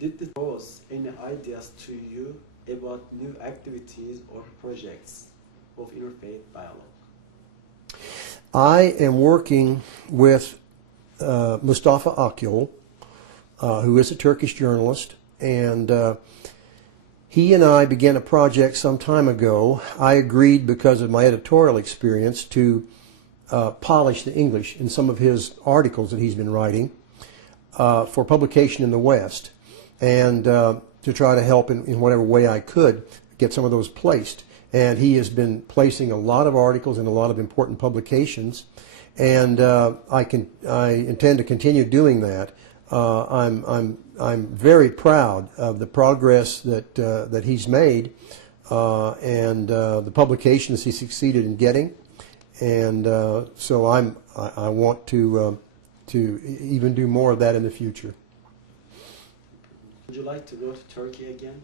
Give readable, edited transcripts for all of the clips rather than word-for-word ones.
did this pose any ideas to you about new activities or projects of interfaith dialogue? I am working with Mustafa Akyol, who is a Turkish journalist, and he and I began a project some time ago. I agreed, because of my editorial experience, to polish the English in some of his articles that he's been writing for publication in the West, and to try to help in whatever way I could get some of those placed. And he has been placing a lot of articles in a lot of important publications, and I intend to continue doing that. I'm very proud of the progress that he's made, and the publications he succeeded in getting, and so I want to even do more of that in the future. Would you like to go to Turkey again?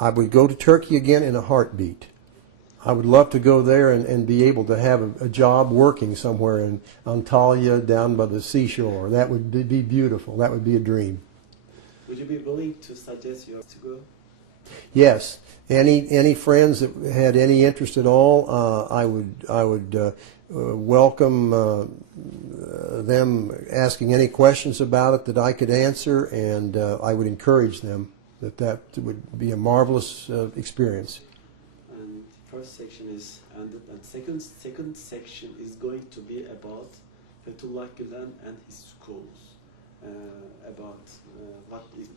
I would go to Turkey again in a heartbeat. I would love to go there and be able to have a job working somewhere in Antalya down by the seashore. That would be beautiful. That would be a dream. Would you be willing to suggest yours to go? Yes. Any friends that had any interest at all, I would welcome them asking any questions about it that I could answer, and I would encourage them that would be a marvelous experience. And first section is ended, and second section is going to be about Fethullah Gulen and his schools. About what is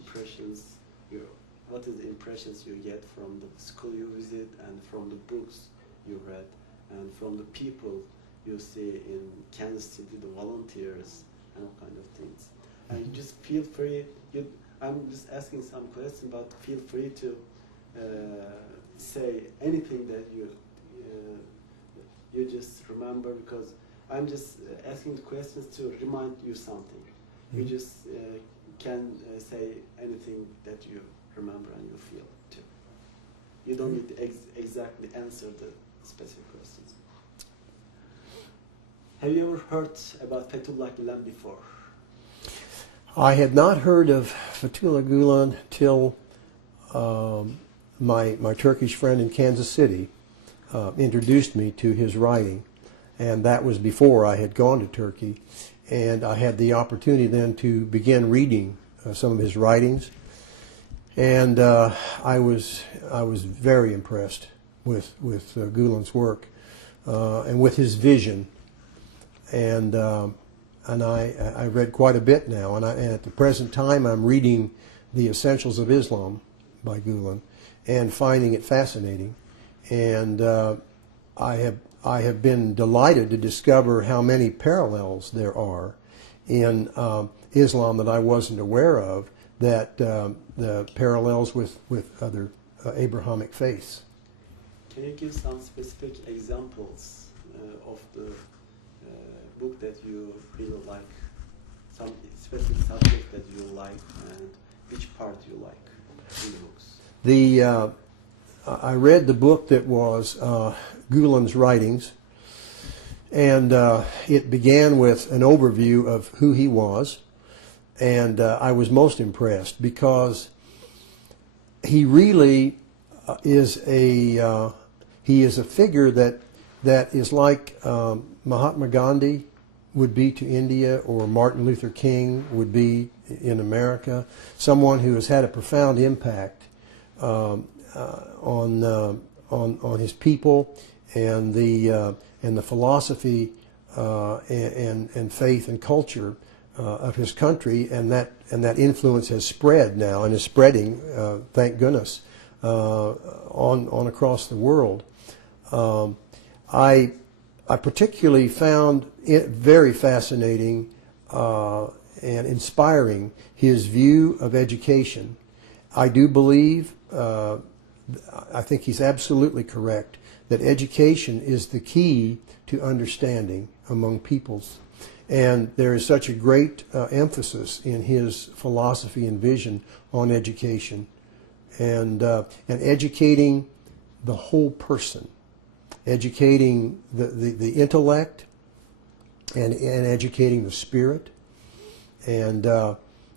the impressions you get from the school you visit, and from the books you read, and from the people you see in Kansas City, the volunteers, and all kind of things. And you just feel free. I'm just asking some questions, but feel free to say anything that you just remember, because I'm just asking the questions to remind you something. You just can say anything that you remember and you feel too. You don't need to exactly answer the specific questions. Have you ever heard about Fethullah Gulen before? I had not heard of Fethullah Gulen till my Turkish friend in Kansas City introduced me to his writing, and that was before I had gone to Turkey. And I had the opportunity then to begin reading some of his writings, and I was very impressed with Gulen's work and with his vision, and I read quite a bit now, and at the present time I'm reading The Essentials of Islam by Gulen and finding it fascinating, and I have been delighted to discover how many parallels there are in Islam that I wasn't aware of, that the parallels with other Abrahamic faiths. Can you give some specific examples of the book that you really like, some specific subject that you like, and which part you like in the books? I read the book that was Gulen's writings, and it began with an overview of who he was, and I was most impressed because he really is a figure that is like Mahatma Gandhi would be to India, or Martin Luther King would be in America, someone who has had a profound impact on his people and the philosophy and faith and culture of his country, and that influence has spread now and is spreading, thank goodness, on across the world. I particularly found it very fascinating and inspiring his view of education. I do believe, I think he's absolutely correct, that education is the key to understanding among peoples. And there is such a great emphasis in his philosophy and vision on education, and educating the whole person, educating the intellect, and educating the spirit, and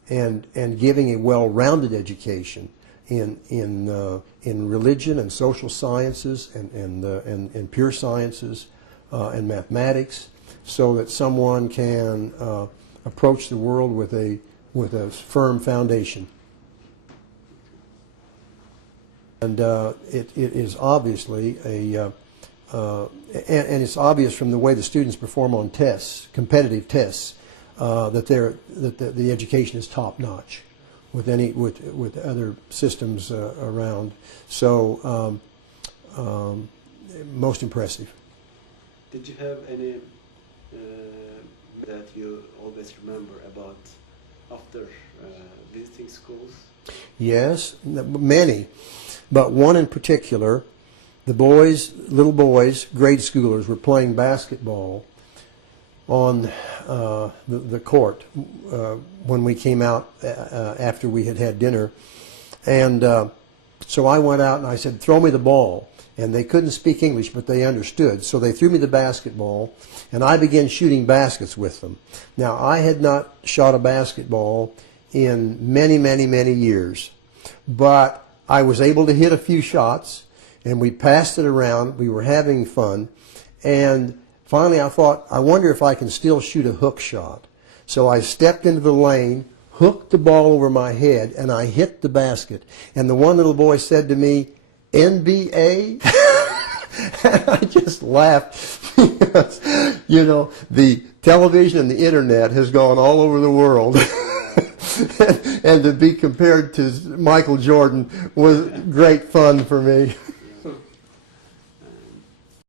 and giving a well-rounded education in religion and social sciences and pure sciences and mathematics, so that someone can approach the world with a firm foundation. And it is obviously and it's obvious from the way the students perform on tests, competitive tests, that the education is top notch with other systems around. So most impressive. Did you have any that you always remember about after visiting schools? Yes, many, but one in particular. The little boys, grade schoolers, were playing basketball on the court when we came out after we had had dinner. And so I went out and I said, "Throw me the ball." And they couldn't speak English, but they understood. So they threw me the basketball, and I began shooting baskets with them. Now, I had not shot a basketball in many, many, many years, but I was able to hit a few shots. And we passed it around. We were having fun. And finally I thought, I wonder if I can still shoot a hook shot. So I stepped into the lane, hooked the ball over my head, and I hit the basket. And the one little boy said to me, "NBA?" And I just laughed because, you know, the television and the internet has gone all over the world. And to be compared to Michael Jordan was great fun for me.